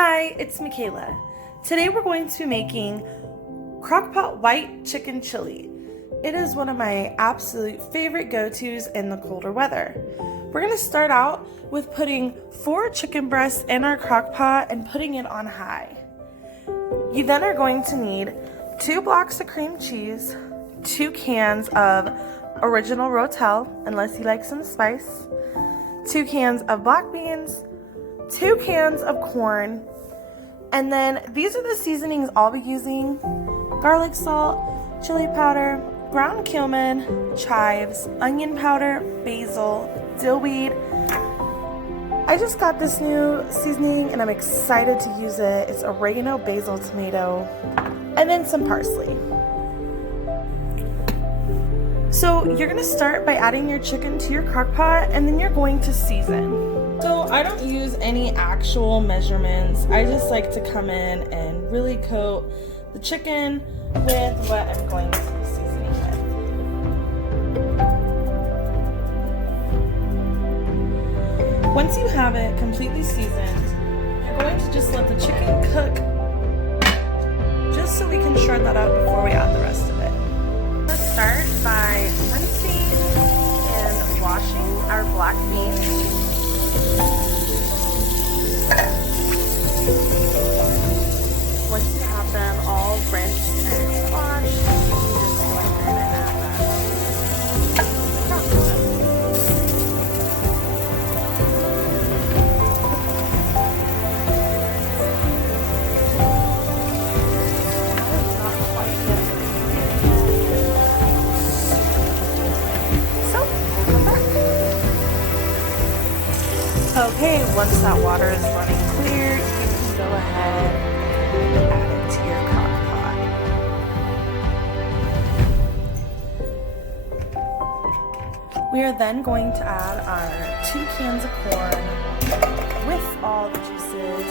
Hi, it's Michaela. Today we're going to be making crockpot white chicken chili. It is one of my absolute favorite go-tos in the colder weather. We're going to start out with putting 4 chicken breasts in our crockpot and putting it on high. You then are going to need 2 blocks of cream cheese, 2 cans of original Rotel, unless you like some spice, 2 cans of black beans, 2 cans of corn, and then these are the seasonings I'll be using: garlic salt, chili powder, ground cumin, chives, onion powder, basil, dill weed. I just got this new seasoning and I'm excited to use it. It's oregano, basil, tomato, and then some parsley. So you're gonna start by adding your chicken to your crock pot, and then you're going to season. So I don't use any actual measurements. I just like to come in and really coat the chicken with what I'm going to be seasoning with. Once you have it completely seasoned, you're going to just let the chicken cook, just so we can shred that up before we add the rest of it. Let's start by rinsing and washing our black beans. Once you have them all rinsed and washed, you can just go ahead and add Okay, once that water is running clear, you can go ahead and add it to your crock pot. We are then going to add our 2 cans of corn with all the juices,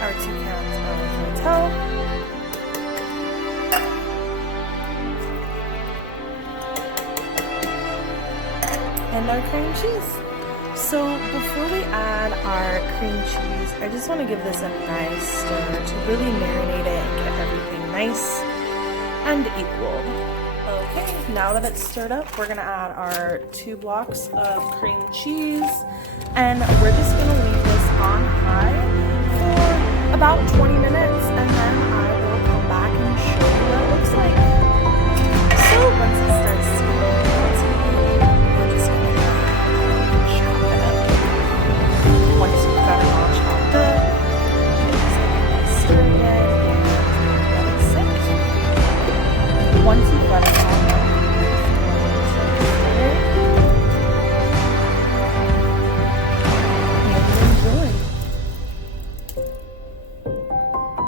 our 2 cans of Rotel, and our cream cheese. So before we add our cream cheese, I just want to give this a nice stir to really marinate it and get everything nice and equal. Okay, now that it's stirred up, we're going to add our 2 blocks of cream cheese, and we're just going to leave this on high for about 20 minutes.